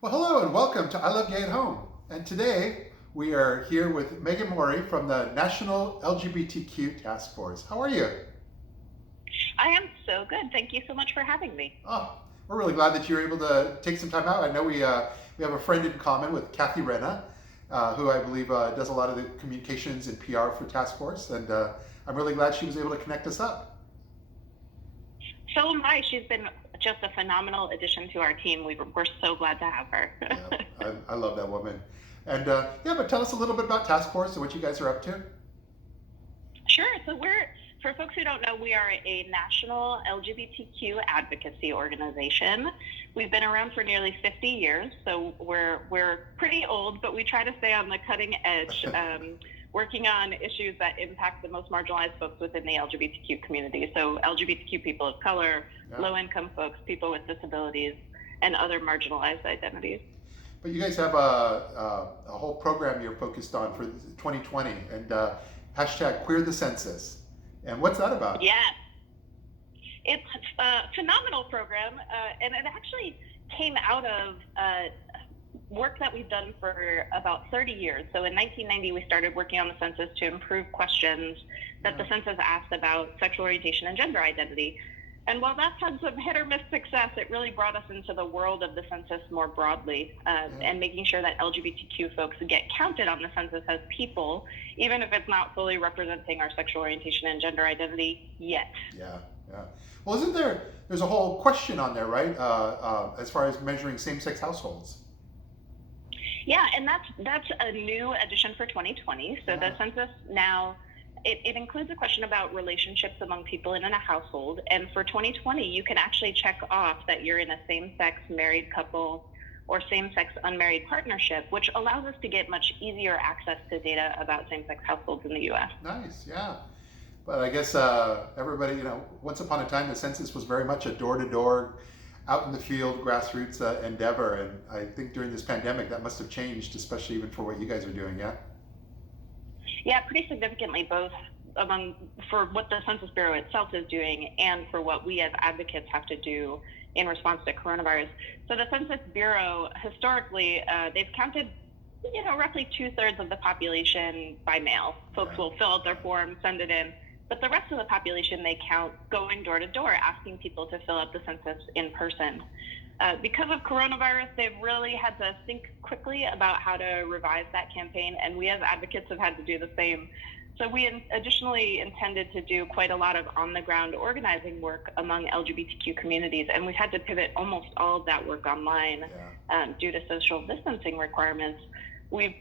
Well, hello and welcome to ILoveGay at Home. And today we are here with Meghan Maury from the National LGBTQ Task Force. How are you? I am so good. Thank you so much for having me. Oh, we're really glad that you're able to take some time out. I know we have a friend in common with Kathy Renna, who I believe does a lot of the communications and PR for Task Force, and I'm really glad she was able to connect us up. So am I. She's been just a phenomenal addition to our team. We're so glad to have her. Yeah, I love that woman. And yeah, but tell us a little bit about Task Force and what you guys are up to. Sure. For folks who don't know, we are a national LGBTQ advocacy organization. We've been around for nearly 50 years, so we're pretty old, but we try to stay on the cutting edge, working on issues that impact the most marginalized folks within the LGBTQ community. So LGBTQ people of color, Yeah. low-income folks, people with disabilities, and other marginalized identities. But you guys have a whole program you're focused on for 2020 and hashtag Queer the Census. And what's that about? Yes, it's a phenomenal program, and it actually came out of work that we've done for about 30 years. So in 1990, we started working on the census to improve questions that the census asked about sexual orientation and gender identity. And while that's had some hit or miss success, it really brought us into the world of the census more broadly, and making sure that LGBTQ folks get counted on the census as people, even if it's not fully representing our sexual orientation and gender identity yet. Yeah, yeah. Well, isn't there's a whole question on there, right? As far as measuring same-sex households. Yeah, and that's a new addition for 2020. So Yeah. the census now it includes a question about relationships among people in a household. And for 2020, you can actually check off that you're in a same-sex married couple or same-sex unmarried partnership, which allows us to get much easier access to data about same-sex households in the U.S. Nice, yeah. But I guess everybody, once upon a time, the census was very much a door-to-door, out in the field, grassroots endeavor. And I think during this pandemic, that must have changed, especially even for what you guys are doing, yeah? Yeah, pretty significantly, both among for what the Census Bureau itself is doing and for what we as advocates have to do in response to coronavirus. So the Census Bureau, historically, they've counted, roughly 2/3 of the population by mail. Folks Yeah. will fill out their form, send it in, but the rest of the population they count going door to door, asking people to fill out the census in person. Because of coronavirus, they've really had to think quickly about how to revise that campaign, and we as advocates have had to do the same. So we additionally intended to do quite a lot of on-the-ground organizing work among LGBTQ communities, and we've had to pivot almost all of that work online Yeah. due to social distancing requirements. We've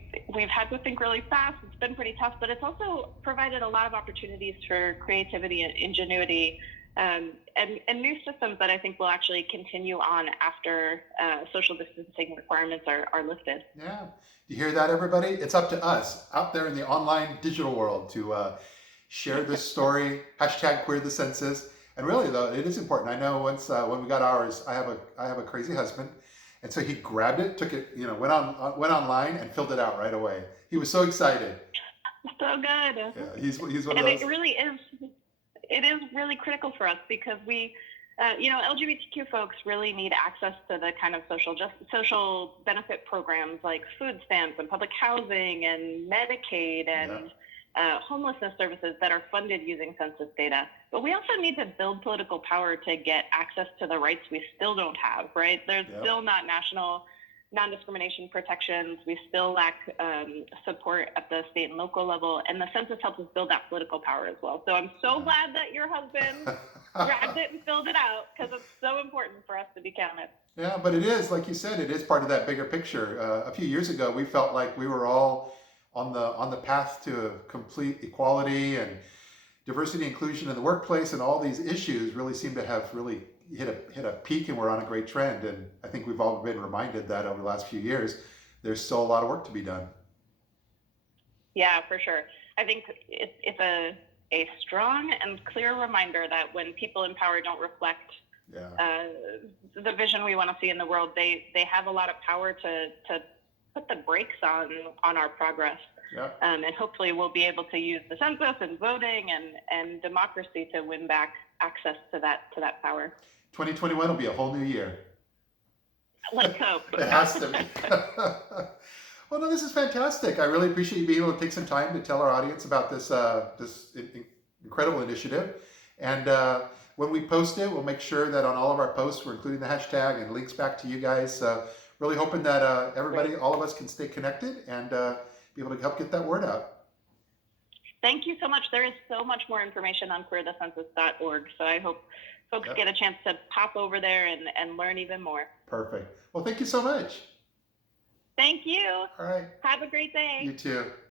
had to think really fast. It's been pretty tough, but it's also provided a lot of opportunities for creativity and ingenuity, and new systems that I think will actually continue on after social distancing requirements are lifted. Yeah. You hear that, everybody? It's up to us out there in the online digital world to share this story. Hashtag Queer the Census. And really, though, it is important. I know once when we got ours, I have a crazy husband, and so he grabbed it, took it, went online and filled it out right away. He was so excited. So good. Yeah, he's one of And those. it is really critical for us because LGBTQ folks really need access to the kind of social benefit programs like food stamps and public housing and Medicaid and Yeah. homelessness services that are funded using census data. But we also need to build political power to get access to the rights we still don't have, right? There's Yep. still not national non-discrimination protections. We still lack support at the state and local level, and the census helps us build that political power as well. So I'm so glad that your husband grabbed it and filled it out because it's so important for us to be counted. Yeah, but it is, like you said, it is part of that bigger picture. A few years ago, we felt like we were all on the path to complete equality and diversity inclusion in the workplace, and all these issues really seem to have really hit a peak, and we're on a great trend. And I think we've all been reminded that over the last few years, there's still a lot of work to be done. Yeah, for sure. I think it's a strong and clear reminder that when people in power don't reflect Yeah, the vision we want to see in the world, they have a lot of power to put the brakes on our progress. yeah. And hopefully we'll be able to use the census and voting and democracy to win back access to that power. 2021 will be a whole new year. Let's hope. It has to be. Well, no, this is fantastic. I really appreciate you being able to take some time to tell our audience about this incredible initiative. And when we post it, we'll make sure that on all of our posts, we're including the hashtag and links back to you guys. So really hoping that everybody, all of us can stay connected and be able to help get that word out. Thank you so much. There is so much more information on queerthecensus.org. So I hope folks get a chance to pop over there and learn even more. Perfect. Well, thank you so much. Thank you. All right. Have a great day. You too.